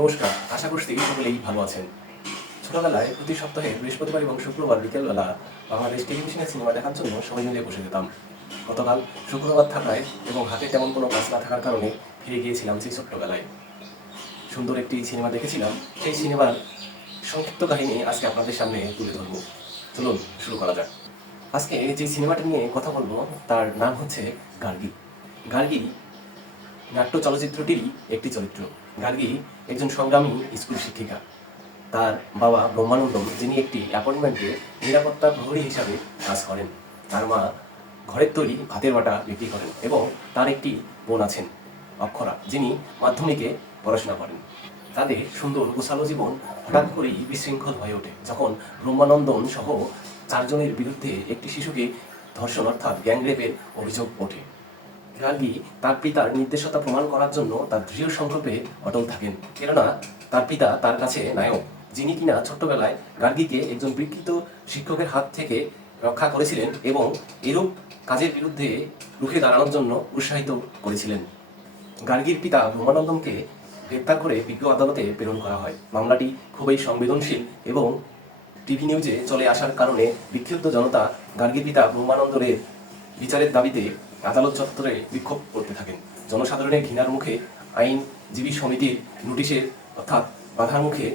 নমস্কার, আশা করছি সকলেই ভালো আছেন। ছোটবেলায় প্রতি সপ্তাহে বৃহস্পতিবার এবং শুক্রবার বিকেলবেলা বাংলাদেশ টেলিভিশনে সিনেমা দেখার জন্য সবাই মিলে বসে যেতাম। গতকাল শুক্রবার থাকায় এবং হাতে তেমন কোনো কাজ না থাকার কারণে ফিরে গিয়েছিলাম সেই ছোট্টবেলায়। সুন্দর একটি সিনেমা দেখেছিলাম, সেই সিনেমার সংক্ষিপ্ত কাহিনী আজকে আপনাদের সামনে তুলে ধরব। চলুন শুরু করা যাক। আজকে যে সিনেমাটি নিয়ে কথা বলবো তার নাম হচ্ছে গার্গী। গার্গী নাট্য চলচ্চিত্রটিরই একটি চরিত্র। গার্গী একজন সংগ্রামী স্কুল শিক্ষিকা। তার বাবা ব্রহ্মানন্দম, যিনি একটি অ্যাপার্টমেন্টে নিরাপত্তা প্রহরী হিসাবে কাজ করেন। তার মা ঘরের তৈরি ভাতের বাটা বিক্রি করেন এবং তার একটি বোন আছেন অক্ষরা, যিনি মাধ্যমিকে পড়াশোনা করেন। তাদের সুন্দর গোছালো জীবন হঠাৎ করেই বিশৃঙ্খল হয়ে ওঠে যখন ব্রহ্মানন্দন সহ 4 জনের বিরুদ্ধে একটি শিশুকে ধর্ষণ অর্থাৎ গ্যাংরেপের অভিযোগ ওঠে। গার্গী তার পিতার নির্দেশতা প্রমাণ করার জন্য তার দৃঢ় সংকল্পে অটল থাকেন, কেননা তার পিতা তার কাছে নায়ক, যিনি কিনা ছোট্টবেলায় গার্গীকে একজন বিকৃত শিক্ষকের হাত থেকে রক্ষা করেছিলেন এবং এরূপ কাজের বিরুদ্ধে রুখে দাঁড়ানোর জন্য উৎসাহিত করেছিলেন। গার্গীর পিতা ব্রহ্মানন্দমকে গ্রেপ্তার করে বিজ্ঞ আদালতে প্রেরণ করা হয়। মামলাটি খুবই সংবেদনশীল এবং টিভি নিউজে চলে আসার কারণে বিক্ষুব্ধ জনতা গার্গীর পিতা ব্রহ্মানন্দের বিচারের দাবিতে আদালত চত্বরে বিক্ষোভ করতে থাকেন। জনসাধারণের ঘৃণার মুখে, আইনজীবী সমিতির নোটিশের অর্থাৎ বাধার মুখে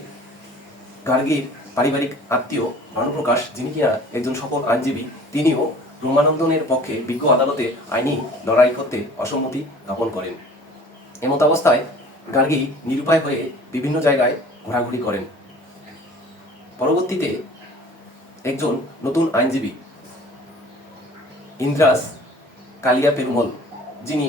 গার্গীর পারিবারিক আত্মীয় ভানুপ্রকাশ, যিনি কিনা একজন সফল আইনজীবী, তিনিও ব্রহ্মানন্দনের পক্ষে বিজ্ঞ আদালতে আইনি লড়াই করতে অসম্মতি জ্ঞাপন করেন। এমত অবস্থায় গার্গী নিরুপায় হয়ে বিভিন্ন জায়গায় ঘোরাঘুরি করেন। পরবর্তীতে একজন নতুন আইনজীবী ইন্দ্রাস কালিয়া পেরুমল, যিনি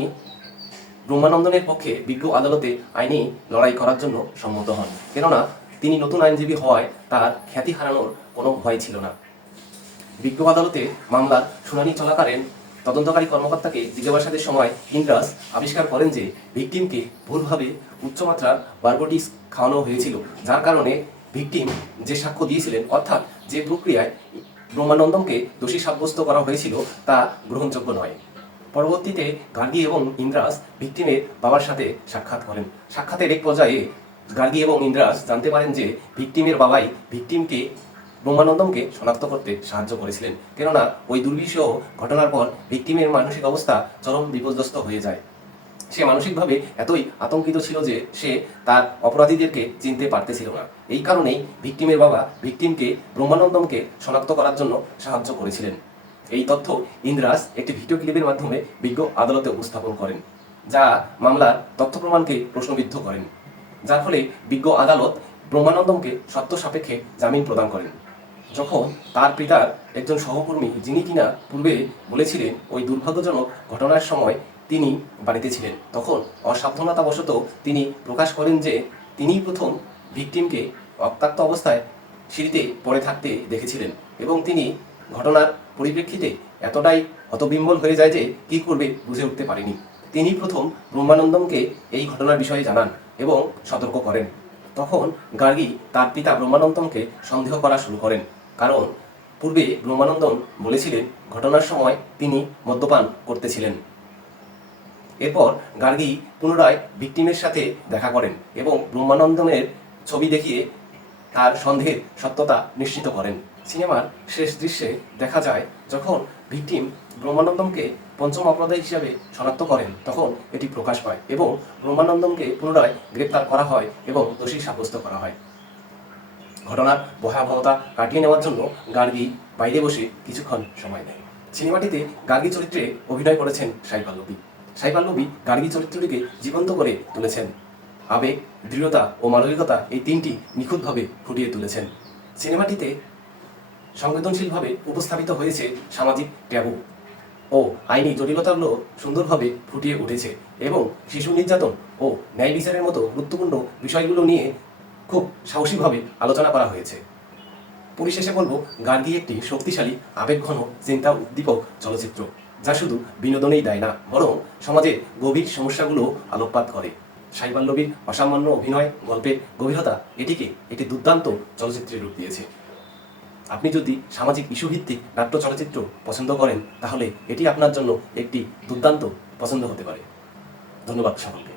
ব্রহ্মানন্দনের পক্ষে বিজ্ঞ আদালতে আইনি লড়াই করার জন্য সম্মত হন, কেননা তিনি নতুন আইনজীবী হওয়ায় তার খ্যাতি হারানোর কোনো ভয় ছিল না। বিজ্ঞ আদালতে মামলার শুনানি চলাকালীন তদন্তকারী কর্মকর্তাকে জিজ্ঞাসাবাদের সময় ইন্দ্রাস আবিষ্কার করেন যে ভিকটিমকে ভুলভাবে উচ্চমাত্রার বারবোটিস খাওয়ানো হয়েছিল, যার কারণে ভিকটিম যে সাক্ষ্য দিয়েছিলেন অর্থাৎ যে প্রক্রিয়ায় ব্রহ্মানন্দমকে দোষী সাব্যস্ত করা হয়েছিল তা গ্রহণযোগ্য নয়। পরবর্তীতে গার্গী এবং ইন্দ্রাস ভিকটিমের বাবার সাথে সাক্ষাৎ করেন। সাক্ষাতের এক পর্যায়ে গার্গী এবং ইন্দ্রাস জানতে পারেন যে ভিকটিমের বাবাই ভিকটিমকে ব্রহ্মানন্দমকে শনাক্ত করতে সাহায্য করেছিলেন, কেননা ওই দুর্বিষহ ঘটনার পর ভিকটিমের মানসিক অবস্থা চরম বিপর্যস্ত হয়ে যায়। সে মানসিকভাবে এতই আতঙ্কিত ছিল যে সে তার অপরাধীদেরকে চিনতে পারতেছিল না। এই কারণেই ভিকটিমের বাবা ভিকটিমকে ব্রহ্মানন্দমকে শনাক্ত করার জন্য সাহায্য করেছিলেন। এই তথ্য ইন্দ্রাস একটি ভিডিও ক্লিপের মাধ্যমে বিজ্ঞ আদালতে উপস্থাপন করেন, যা মামলার তথ্য প্রমাণকে প্রশ্নবিদ্ধ করেন, যার ফলে বিজ্ঞ আদালত ব্রহ্মানন্দমকে সত্য সাপেক্ষে জামিন প্রদান করেন। যখন তার পিতার একজন সহকর্মী, যিনি কিনা পূর্বে বলেছিলেন ওই দুর্ভাগ্যজনক ঘটনার সময় তিনি বাড়িতে ছিলেন, তখন অসাবধানতাবশত তিনি প্রকাশ করেন যে তিনি প্রথম ভিকটিমকে রক্তাক্ত অবস্থায় সিঁড়িতে পড়ে থাকতে দেখেছিলেন এবং তিনি ঘটনার পরিপ্রেক্ষিতে এতটাই হতবিম্বল হয়ে যায় যে কী করবে বুঝে উঠতে পারেনি। তিনি প্রথম ব্রহ্মানন্দমকে এই ঘটনার বিষয়ে জানান এবং সতর্ক করেন। তখন গার্গী তার পিতা ব্রহ্মানন্দমকে সন্দেহ করা শুরু করেন, কারণ পূর্বে ব্রহ্মানন্দম বলেছিলেন ঘটনার সময় তিনি মদ্যপান করতেছিলেন। এরপর গার্গী পুনরায় ভিকটিমের সাথে দেখা করেন এবং ব্রহ্মানন্দমের ছবি দেখিয়ে তার সন্দেহের সত্যতা নিশ্চিত করেন। সিনেমার শেষ দৃশ্যে দেখা যায় যখন ভিকটিম ব্রহ্মানন্দমকে পঞ্চম অপরাধী হিসাবে শনাক্ত করেন, তখন এটি প্রকাশ পায় এবং ব্রহ্মানন্দমকে পুনরায় গ্রেপ্তার করা হয় এবং দোষী সাব্যস্ত করা হয়। ঘটনার ভয়াবহতা কাটিয়ে নেওয়ার জন্য গার্গী বাইরে বসে কিছুক্ষণ সময় নেয়। সিনেমাটিতে গার্গী চরিত্রে অভিনয় করেছেন সাই পল্লবী। সাই পল্লবী গার্গী চরিত্রটিকে জীবন্ত করে তুলেছেন। আবেগ, দৃঢ়তা ও মানবিকতা এই তিনটি নিখুঁতভাবে ফুটিয়ে তুলেছেন। সিনেমাটিতে সংবেদনশীলভাবে উপস্থাপিত হয়েছে সামাজিক ট্যাবু ও আইনি জটিলতাগুলো সুন্দরভাবে ফুটিয়ে উঠেছে এবং শিশু নির্যাতন ও ন্যায় বিচারের মতো গুরুত্বপূর্ণ বিষয়গুলো নিয়ে খুব সাহসীভাবে আলোচনা করা হয়েছে। পরিশেষে বলবো, গার্গী একটি শক্তিশালী আবেগঘন চিন্তা উদ্দীপক চলচ্চিত্র, যা শুধু বিনোদনেই দেয় না, বরং সমাজের গভীর সমস্যাগুলো আলোকপাত করে। সাই পল্লবীর অসামান্য অভিনয়, গল্পের গভীরতা এটিকে একটি দুর্দান্ত চলচ্চিত্রের রূপ দিয়েছে। আপনি যদি সামাজিক ইস্যুভিত্তিক নাট্য চলচ্চিত্র পছন্দ করেন, তাহলে এটি আপনার জন্য একটি দুর্দান্ত পছন্দ হতে পারে। ধন্যবাদ সকলকে।